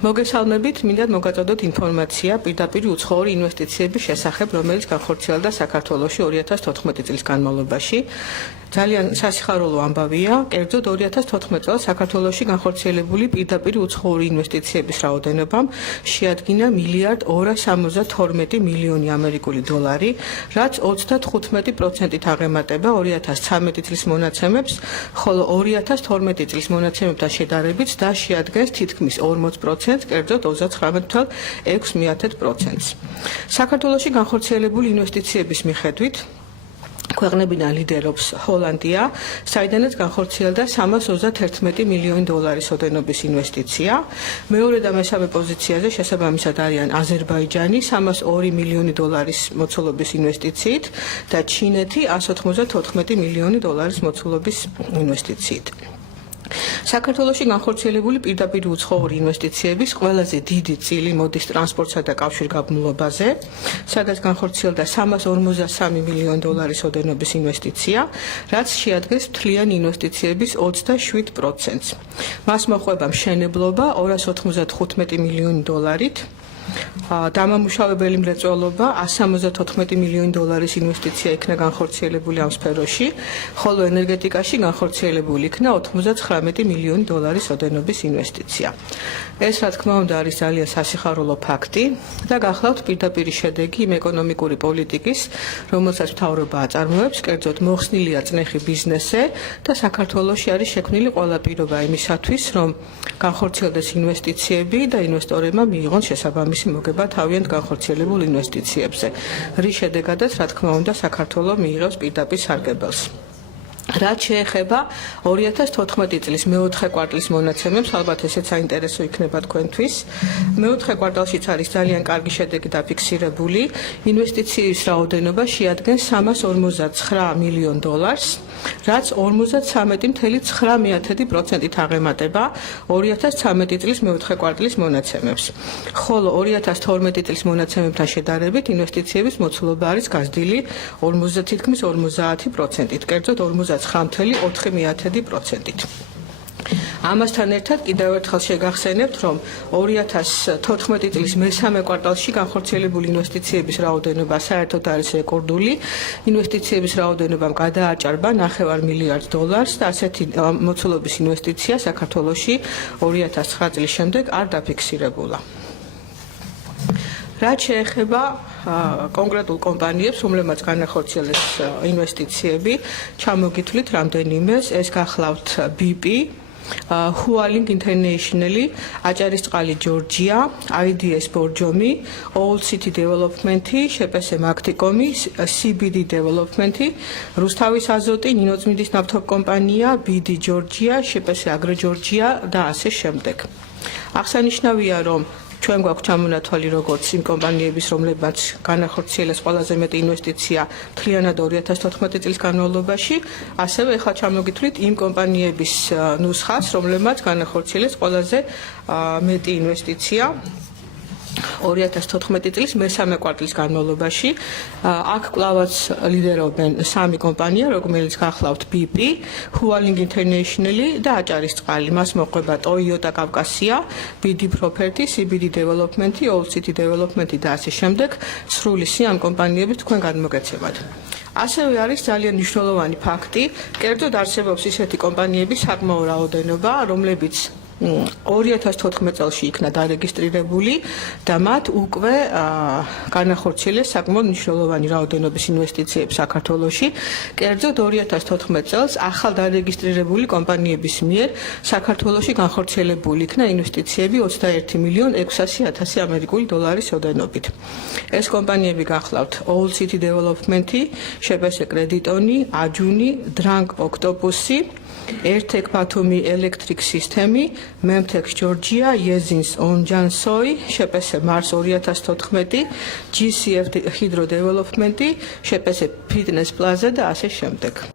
მოგესალმებით, მინდათ მოგაწოდოთ ინფორმაცია პირდაპირ უცხოური ინვესტიციების შესახებ, რომელიც განხორციელდა საქართველოში 2014 წლის განმავლობაში. ძალიან სასიხარულო ამბავია, კერძოდ 2014 წელს საქართველოში განხორციელებული პირდაპირ უცხოური ინვესტიციების რაოდენობამ შეადგინა $1,272 მილიონი ამერიკული დოლარი, რაც 35%-ით აღემატება 2013 წლის მონაცემებს, ხოლო 2012 წლის მონაცემებთან შედარებით და შეადგენს თითქმის 40%, კერძოდ 39.6%. საქართველოში განხორციელებული ინვესტიციების მიხედვით ქვეყნებიდან ლიდერობს ჰოლანდია, საიდანაც განხორციელდა $331 მილიონი ოდენობის ინვესტიცია. მეორე და მესამე პოზიციაზე შესაბამისად არიან აზერბაიჯანი $302 მილიონი მოცულობის ინვესტიციით და ჩინეთი $194 მილიონი მოცულობის ინვესტიციით. საქართველოში განხორციელებული პირდაპირ უცხოური ინვესტიციების ყველაზე დიდი წილი მოდის ტრანსპორტსა და კავშირგაბმულობაზე, სადაც განხორციელდა $353 მილიონი ოდენობის ინვესტიცია, რაც შეადგენს მთლიანი ინვესტიციების 27%-ს. მას მოჰყვება მშენებლობა $295 მილიონი, დამამუშავებელი მრეწველობა $174 მილიონი ინვესტიცია იქნა განხორციელებული ამ სფეროში, ხოლო ენერგეტიკაში განხორციელებული იქნა $99 მილიონი ოდენობის ინვესტიცია. ეს რა თქმა უნდა არის ძალიან სასიხარულო ფაქტი და გახლავთ პირდაპირი შედეგი იმ ეკონომიკური პოლიტიკის, რომელსაც მთავრობა აწარმოებს, კერძოდ მოხსნილია წნეხი ბიზნესზე და საქართველოში არის შექმნილი ყველა პირობა იმისათვის, რომ განხორციელდეს ინვესტიციები და ინვესტორებმა მიიღონ შესაბამისი მოგება თავიანთ განხორციელებულ ინვესტიციებზე, რის შედეგადაც, რა თქმა უნდა, საქართველო მიიღებს პირდაპირ სარგებელს. რაც შეეხება 2014 წლის მეოთხე კვარტლის მონაცემებს, ალბათ ესეც საინტერესო იქნება თქვენთვის. მეოთხე კვარტალშიც არის ძალიან კარგი შედეგი დაფიქსირებული. ინვესტიციის რაოდენობა შეადგენს $359 მილიონ, რაც 53.9%-ით აღემატება 2013 წლის მეოთხე კვარტლის მონაცემებს. ხოლო 2012 წლის მონაცემებთან შედარებით ინვესტიციების მოცულობა არის გაზრდილი თითქმის 50%-ით, კერძოდ 49.4%-ით. ამასთან ერთად კიდევ ერთხელ შეგახსენებთ, რომ 2014 წლის მესამე კვარტალში განხორციელებული ინვესტიციების რაოდენობა საერთოდ არის რეკორდული. ინვესტიციების რაოდენობამ გადააჭარბა $9 მილიარდს და ასეთი მოცულობის ინვესტიცია საქართველოში 2009 წლის შემდეგ არ დაფიქსირებულა. რაც შეეხება კონკრეტულ კომპანიებს, რომლებმაც განახორციელეს ინვესტიციები, ჩამოგითვლით რამდენიმეს, ეს გახლავთ BP, Hualing International, აჭარისწყალი ჯორჯია, IDS ბორჯომი, Old City Development, შეპეს მაგთიკომი, CBD Development, რუსთავის აზოტი, ნინოწმინდის ნავთობკომპანია, BD ჯორჯია, შეპეს აგრო ჯორჯია და ასე შემდეგ. აღსანიშნავია, რომ ჩვენ გვაქვს ჩამონათვალი როგორც იმ კომპანიების, რომლებმაც განახორციელეს ყველაზე მეტი ინვესტიცია მთლიანად 2014 წლის განმავლობაში, ასევე ახლა ჩამოგითვლით იმ კომპანიების ნუსხას, რომლებმაც განახორციელეს ყველაზე მეტი ინვესტიცია 2014 წლის მესამე კვარტლის განმავლობაში. აქ კვლავაც ლიდერობენ სამი კომპანია, რომელიც გახლავთ BP, Hualing International და აჭარისწყალი. მას მოჰყვება Toyota Caucasia, BD Property, CBD Development, Old City Development და ასე შემდეგ. სრული სი ამ კომპანიების თქვენ გადმოგეცემათ. ასევე არის ძალიან მნიშვნელოვანი ფაქტი, კერძოდ არსებობს ისეთი კომპანიების საკმაო რაოდენობა, რომლებიც 2014 წელში იქნა დარეგისტრირებული და მათ უკვე განახორციელეს საკმაოდ მნიშვნელოვანი რაოდენობის ინვესტიციები საქართველოში. კერძოდ 2014 წელს ახალ დარეგისტრირებული კომპანიების მიერ საქართველოში განხორციელებული იქნა ინვესტიციები 21.600.000 ამერიკული დოლარის ოდენობით. ეს კომპანიები გახლავთ Old City Development, შეპესე კრედიტონი, აჯუნი, Drang Octopus, Airtech Batumi Electric System, Memtech Georgia, Yezins Onjansoi, შეპესე Mars 2014, GCF Hydro Development, შეპესე Fitness Plaza და ასე შემდეგ.